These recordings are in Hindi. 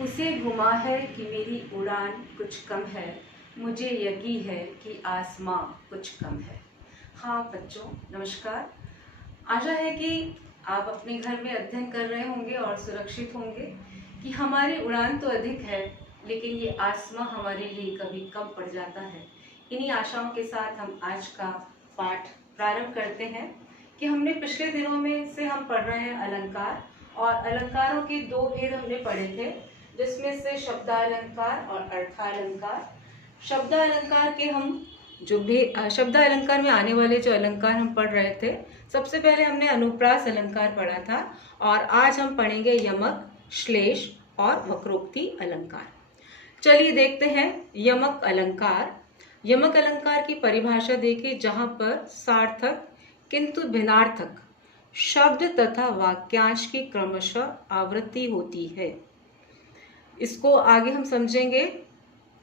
उसे गुमा है कि मेरी उड़ान कुछ कम है, मुझे यकीन है कि आसमां कुछ कम है। हाँ बच्चों, नमस्कार। आशा है कि आप अपने घर में अध्ययन कर रहे होंगे और सुरक्षित होंगे कि हमारी उड़ान तो अधिक है, लेकिन ये आसमां हमारे लिए कभी कम पड़ जाता है। इन्हीं आशाओं के साथ हम आज का पाठ प्रारंभ करते हैं कि हमने पिछले दिनों में से हम पढ़ रहे हैं अलंकार, और अलंकारों के दो भेद हमने पढ़े थे, जिसमें से शब्दालंकार और अर्थालंकार। शब्दालंकार के हम शब्दालंकार में आने वाले जो अलंकार हम पढ़ रहे थे, सबसे पहले हमने अनुप्रास अलंकार पढ़ा था, और आज हम पढ़ेंगे यमक, श्लेष और वक्रोक्ति अलंकार। चलिए देखते हैं यमक अलंकार। यमक अलंकार की परिभाषा देखिए, जहां पर सार्थक किंतु भिन्नार्थक शब्द तथा वाक्यांश की क्रमशः आवृत्ति होती है। इसको आगे हम समझेंगे।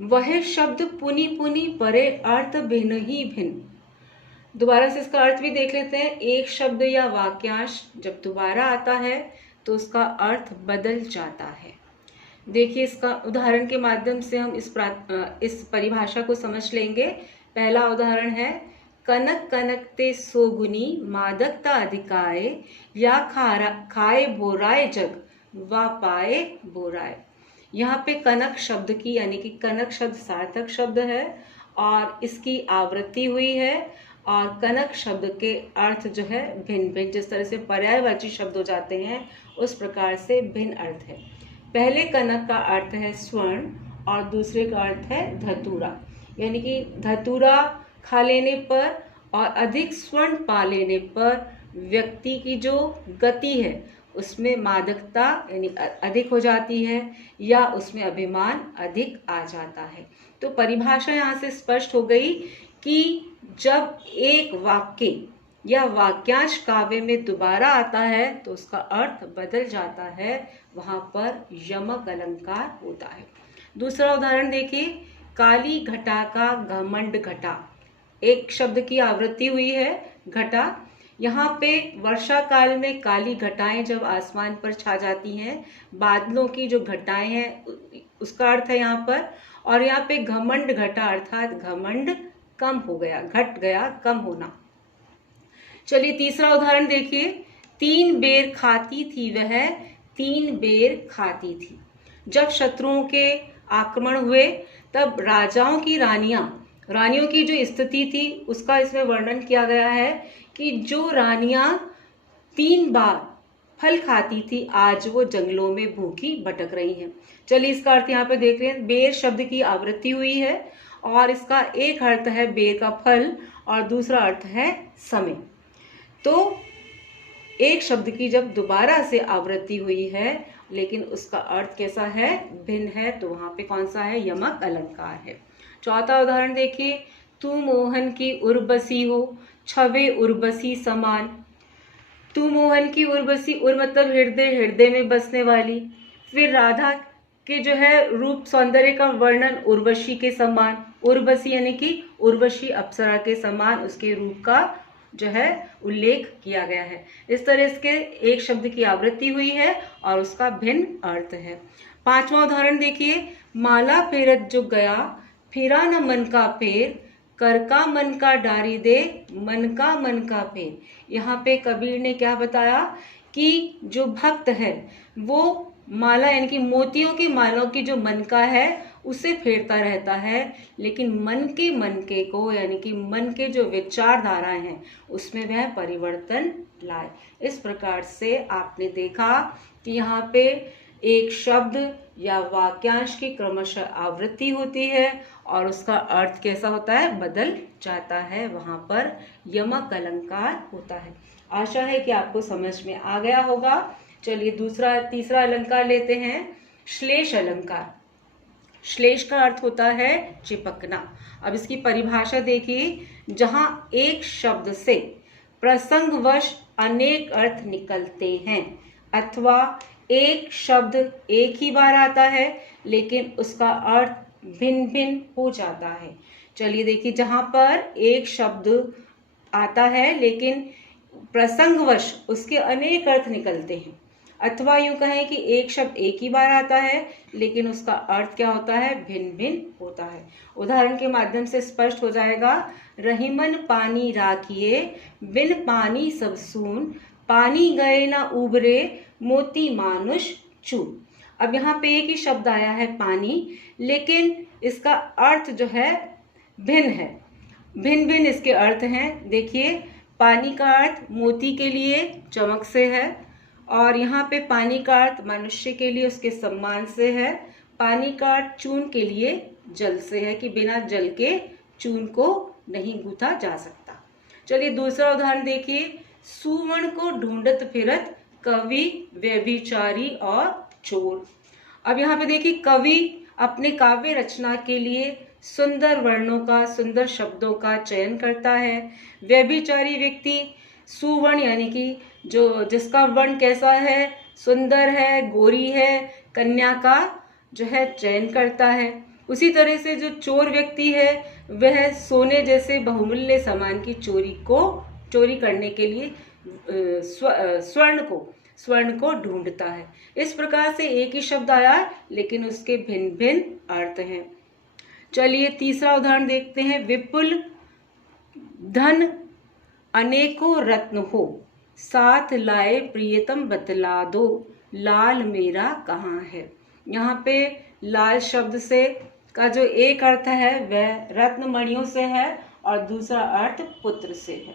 वह शब्द पुनि पुनि परे अर्थ भिन्न ही भिन्न। दोबारा से इसका अर्थ भी देख लेते हैं। एक शब्द या वाक्यांश जब दोबारा आता है तो उसका अर्थ बदल जाता है। देखिए, इसका उदाहरण के माध्यम से हम इस परिभाषा को समझ लेंगे। पहला उदाहरण है, कनक कनकते सोगुनी मादकता अधिकाए, या खाए बोराए जग वा पाए बोराए। यहाँ पे कनक शब्द की, यानी कि कनक शब्द सार्थक शब्द है और इसकी आवृत्ति हुई है, और कनक शब्द के अर्थ जो है भिन्न भिन्न, जिस तरह से पर्यायवाची शब्द हो जाते हैं उस प्रकार से भिन्न अर्थ है। पहले कनक का अर्थ है स्वर्ण और दूसरे का अर्थ है धतूरा, यानी कि धतूरा खा लेने पर और अधिक स्वर्ण पा लेने पर व्यक्ति की जो गति है उसमें मादकता यानी अधिक हो जाती है, या उसमें अभिमान अधिक आ जाता है। तो परिभाषा यहाँ से स्पष्ट हो गई कि जब एक वाक्य या वाक्यांश काव्य में दोबारा आता है तो उसका अर्थ बदल जाता है, वहाँ पर यमक अलंकार होता है। दूसरा उदाहरण देखिए, काली घटा का घमंड घटा। एक शब्द की आवृत्ति हुई है घटा। यहाँ पे वर्षा काल में काली घटाएं जब आसमान पर छा जाती हैं, बादलों की जो घटाएं हैं उसका अर्थ है यहाँ पर। और यहाँ पे घमंड घटा अर्थात घमंड कम हो गया, घट गया, कम होना। चलिए तीसरा उदाहरण देखिए, तीन बेर खाती थी वह, तीन बेर खाती थी। जब शत्रुओं के आक्रमण हुए तब राजाओं की रानियों की जो स्थिति थी उसका इसमें वर्णन किया गया है कि जो रानियां 3 बार फल खाती थी, आज वो जंगलों में भूखी भटक रही हैं। चलिए इसका अर्थ यहाँ पे देख रहे हैं। बेर शब्द की आवृत्ति हुई है और इसका एक अर्थ है बेर का फल और दूसरा अर्थ है समय। तो एक शब्द की जब दोबारा से आवृत्ति हुई है लेकिन उसका अर्थ कैसा है, भिन्न है, तो वहां पे कौन सा है, यमक अलंकार है। चौथा उदाहरण देखिए, तू मोहन की उर्वशी हो, छवे उर्वशी समान। तू मोहन की उर्वशी, उर मतलब हृदय, हृदय में बसने वाली। फिर राधा के जो है रूप सौंदर्य का वर्णन उर्वशी के समान। उर्वशी यानी कि उर्वशी अप्सरा के समान उसके रूप का जो है उल्लेख किया गया है। इस तरह इसके एक शब्द की आवृत्ति हुई है और उसका भिन्न अर्थ है। पांचवा उदाहरण देखिए, माला फेरत जो गया, फिरा न मन का फेर, कर का मन का डारी दे, मन का फेर। यहाँ पे कबीर ने क्या बताया कि जो भक्त है वो माला यानी कि मोतियों की मालाओं की जो मन का है उसे फेरता रहता है, लेकिन मन के को यानी कि मन के जो विचारधाराएं हैं उसमें वह परिवर्तन लाए। इस प्रकार से आपने देखा कि यहाँ पे एक शब्द या वाक्यांश की क्रमशः आवृत्ति होती है और उसका अर्थ कैसा होता है, बदल जाता है, वहां पर यमक अलंकार होता है। आशा है कि आपको समझ में आ गया होगा। चलिए तीसरा अलंकार लेते हैं, श्लेष अलंकार। श्लेष का अर्थ होता है चिपकना। अब इसकी परिभाषा देखिए, जहां एक शब्द से प्रसंगवश अनेक अर्थ निकलते हैं, अथवा एक शब्द एक ही बार आता है लेकिन उसका अर्थ भिन्न भिन्न हो जाता है। चलिए देखिए, जहां पर एक शब्द आता है लेकिन प्रसंगवश उसके अनेक अर्थ निकलते हैं, अथवा यूं कहें कि एक शब्द एक ही बार आता है लेकिन उसका अर्थ क्या होता है, भिन्न भिन्न होता है। उदाहरण के माध्यम से स्पष्ट हो जाएगा। रहीमन पानी राखिए, बिन पानी सब सून, पानी गए ना उबरे, मोती मानुष चून। अब यहाँ पे एक ही शब्द आया है पानी, लेकिन इसका अर्थ जो है भिन्न है, भिन्न भिन्न इसके अर्थ हैं। देखिए, पानी का अर्थ मोती के लिए चमक से है, और यहाँ पे पानी का अर्थ मनुष्य के लिए उसके सम्मान से है। पानी का अर्थ चून के लिए जल से है कि बिना जल के चून को नहीं गूंथा जा सकता। चलिए दूसरा उदाहरण देखिए। सुवर्ण को ढूंढत फिरत, कवि व्यभिचारी और चोर। अब यहाँ पे देखिए, कवि अपने काव्य रचना के लिए सुंदर वर्णों का, सुंदर शब्दों का चयन करता है। व्यभिचारी व्यक्ति सुवर्ण यानी कि जो जिसका वर्ण कैसा है, सुंदर है, गोरी है, कन्या का जो है चयन करता है। उसी तरह से जो चोर व्यक्ति है वह सोने जैसे बहुमूल्य सामान की चोरी करने के लिए स्वर्ण को ढूंढता है। इस प्रकार से एक ही शब्द आया लेकिन उसके भिन्न भिन्न अर्थ हैं। चलिए तीसरा उदाहरण देखते हैं। विपुल धन अनेकों रत्न हो, साथ लाए प्रियतम बतला दो, लाल मेरा कहाँ है। यहाँ पे लाल शब्द से का जो एक अर्थ है वह रत्न मणियों से है और दूसरा अर्थ पुत्र से है।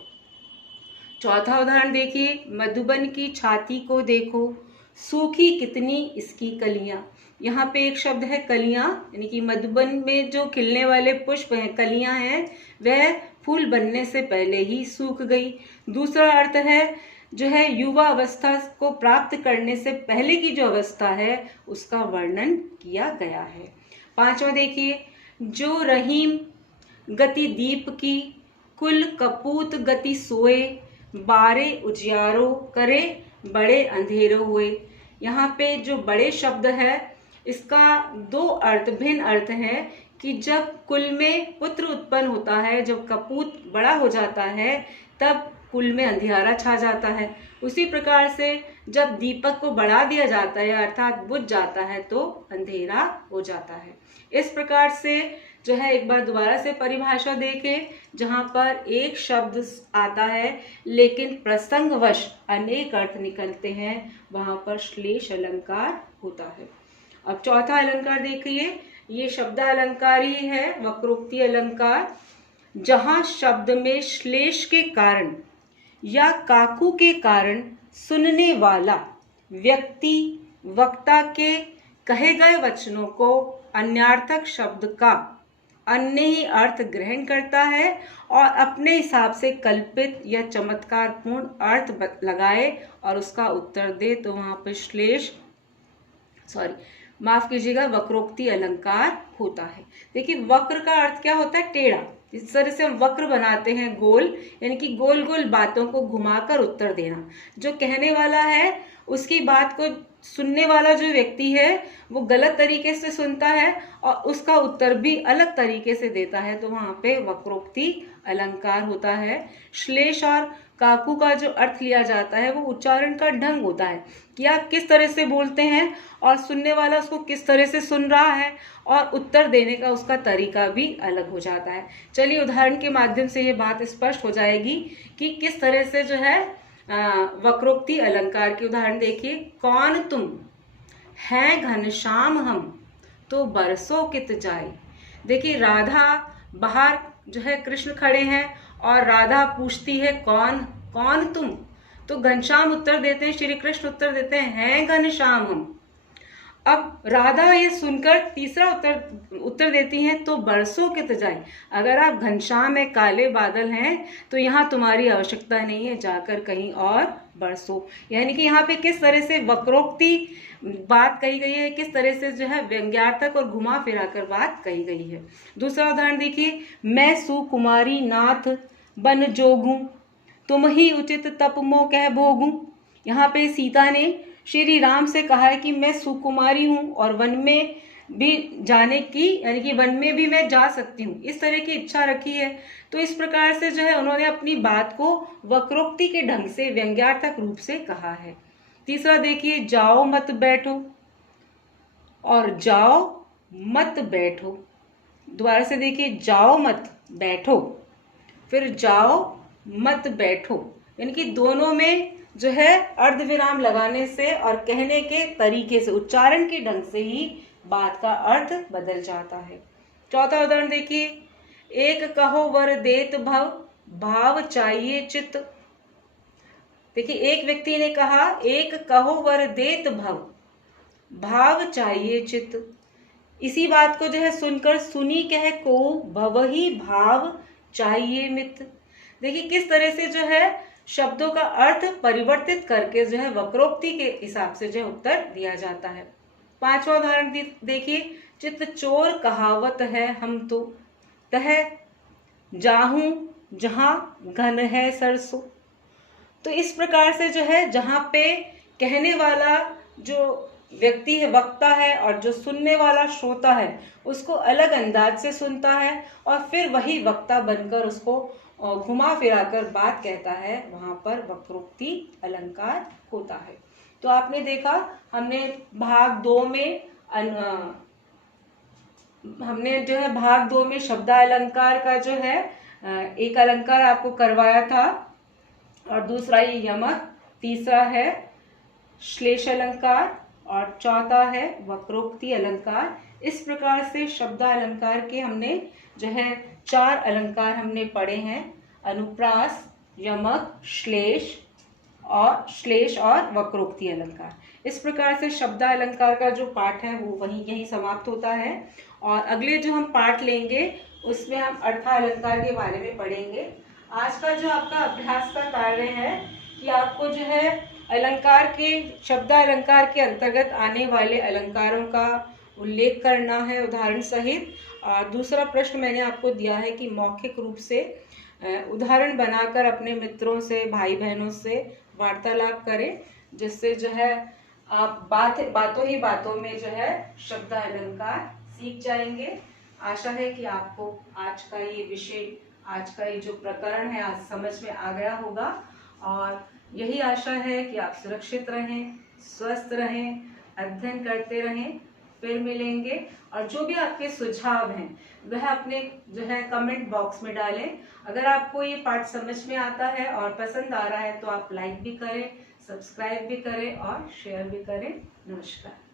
चौथा उदाहरण देखिए। मधुबन की छाती को देखो, सूखी कितनी इसकी कलियां। यहाँ पे एक शब्द है कलियां, यानी कि मधुबन में जो खिलने वाले पुष्प हैं, कलियां हैं, वह फूल बनने से पहले ही सूख गई। दूसरा अर्थ है जो है युवा अवस्था को प्राप्त करने से पहले की जो अवस्था है उसका वर्णन किया गया है। पांचवा देखिए। जो रहीम गति दीप की, कुल कपूत गति सोए, बारे उजियारो करे, बड़े अंधेरो हुए। यहाँ पे जो बड़े शब्द है इसका दो अर्थ, भिन्न अर्थ है कि जब कुल में पुत्र उत्पन्न होता है, जब कपूत बड़ा हो जाता है तब कुल में अंधियारा छा जाता है। उसी प्रकार से जब दीपक को बढ़ा दिया जाता है अर्थात बुझ जाता है तो अंधेरा हो जाता है। इस प्रकार से जो है एक बार दोबारा से परिभाषा देखें, जहाँ पर एक शब्द आता है लेकिन प्रसंगवश अनेक अर्थ निकलते हैं, वहाँ पर श्लेष अलंकार होता है। अब चौथा अलंकार देखिए। ये शब्द अलंकार ही है, वक्रोक्ति अलंकार। जहाँ शब्द में श्लेष के कारण या काकू के कारण सुनने वाला व्यक्ति वक्ता के कहे गए वचनों को अन्यार्थक शब्द का अन्य ही अर्थ ग्रहण करता है और अपने हिसाब से कल्पित या चमत्कारपूर्ण अर्थ लगाए और उसका उत्तर दे, तो वहां पर माफ कीजिएगा, वक्रोक्ति अलंकार होता है। देखिए वक्र का अर्थ क्या होता है, टेढ़ा। इस तरह से हम वक्र बनाते हैं, गोल, यानी कि गोल गोल बातों को घुमाकर उत्तर देना। जो कहने वाला है उसकी बात को सुनने वाला जो व्यक्ति है वो गलत तरीके से सुनता है और उसका उत्तर भी अलग तरीके से देता है, तो वहां पे वक्रोक्ति अलंकार होता है। श्लेष और काकू का जो अर्थ लिया जाता है वो उच्चारण का ढंग होता है कि आप किस तरह से बोलते हैं और सुनने वाला उसको किस तरह से सुन रहा है, और उत्तर देने का उसका तरीका भी अलग हो जाता है। चलिए उदाहरण के माध्यम से ये बात स्पष्ट हो जाएगी कि किस तरह से जो है वक्रोक्ति अलंकार के उदाहरण देखिए। कौन तुम है घनश्याम हम, तो बरसों कित जाए। देखिए राधा बाहर जो है कृष्ण खड़े हैं और राधा पूछती है कौन तुम, तो घनश्याम उत्तर देते हैं, श्री कृष्ण उत्तर देते हैं घनश्याम हम। अब राधा ये सुनकर तीसरा उत्तर देती हैं, तो बरसों कित जाए। अगर आप घनश्याम में काले बादल हैं तो यहाँ तुम्हारी आवश्यकता नहीं है, जाकर कहीं और बरसो। यानी कि यहाँ पे किस तरह से वक्रोक्ति बात कही गई है, किस तरह से जो है व्यंग्यार्थक और घुमा फिरा कर बात कही गई है। दूसरा उदाहरण देखिए। मैं सुकुमारी नाथ बन जोगूं, तुम ही उचित तप मो कह भोगूं। यहाँ पे सीता ने श्री राम से कहा है कि मैं सुकुमारी हूँ और वन में भी जाने की, यानी कि वन में भी मैं जा सकती हूँ, इस तरह की इच्छा रखी है। तो इस प्रकार से जो है उन्होंने अपनी बात को वक्रोक्ति के ढंग से व्यंग्यार्थक रूप से कहा है। तीसरा देखिए जाओ मत बैठो और जाओ मत बैठो। दोबारा से देखिए जाओ मत बैठो, फिर जाओ मत बैठो। यानी कि दोनों में जो है अर्धविराम लगाने से और कहने के तरीके से, उच्चारण के ढंग से ही बात का अर्थ बदल जाता है। चौथा उदाहरण देखिए, एक कहो वर देत भव, भाव चाहिए चित। देखिए एक व्यक्ति ने कहा एक कहो वर देत भव, भाव चाहिए चित। इसी बात को जो है सुनकर सुनी कह को, भवहि भाव चाहिए मित। देखिए किस तरह से जो है शब्दों का अर्थ परिवर्तित करके जो है वक्रोक्ति के हिसाब से जो है उत्तर दिया जाता है। पांचवा उदाहरण देखिए, चित चोर कहावत है हम तो, तह जाहूं जहां घन है सरसों। तो इस प्रकार से जो है जहां पे कहने वाला जो व्यक्ति है, वक्ता है, और जो सुनने वाला श्रोता है उसको अलग अंदाज से सुनता है और फिर वही वक्ता बनकर उसको घुमा फिरा कर बात कहता है, वहां पर वक्रोक्ति अलंकार होता है। तो आपने देखा हमने भाग दो में शब्दालंकार का जो है एक अलंकार आपको करवाया था और दूसरा ये यमक, तीसरा है श्लेष अलंकार और चौथा है वक्रोक्ति अलंकार। इस प्रकार से शब्दालंकार के हमने जो है 4 अलंकार हमने पढ़े हैं, अनुप्रास, यमक, श्लेष और वक्रोक्ति अलंकार। इस प्रकार से शब्दालंकार का जो पाठ है वो यही समाप्त होता है और अगले जो हम पाठ लेंगे उसमें हम अर्थालंकार के बारे में पढ़ेंगे। आज का जो आपका अभ्यास का कार्य है कि आपको जो है अलंकार के शब्दालंकार के अंतर्गत आने वाले अलंकारों का उल्लेख करना है उदाहरण सहित। और दूसरा प्रश्न मैंने आपको दिया है कि मौखिक रूप से उदाहरण बनाकर अपने मित्रों से, भाई बहनों से वार्तालाप करें, जिससे जो है आप बातों ही बातों में जो है शब्दालंकार सीख जाएंगे। आशा है कि आपको आज का ये विषय, आज का ये जो प्रकरण है आज समझ में आ गया होगा और यही आशा है कि आप सुरक्षित रहें, स्वस्थ रहें, अध्ययन करते रहें। फिर मिलेंगे और जो भी आपके सुझाव हैं वह अपने जो है कमेंट बॉक्स में डालें। अगर आपको ये पाठ समझ में आता है और पसंद आ रहा है तो आप लाइक भी करें, सब्सक्राइब भी करें और शेयर भी करें। नमस्कार।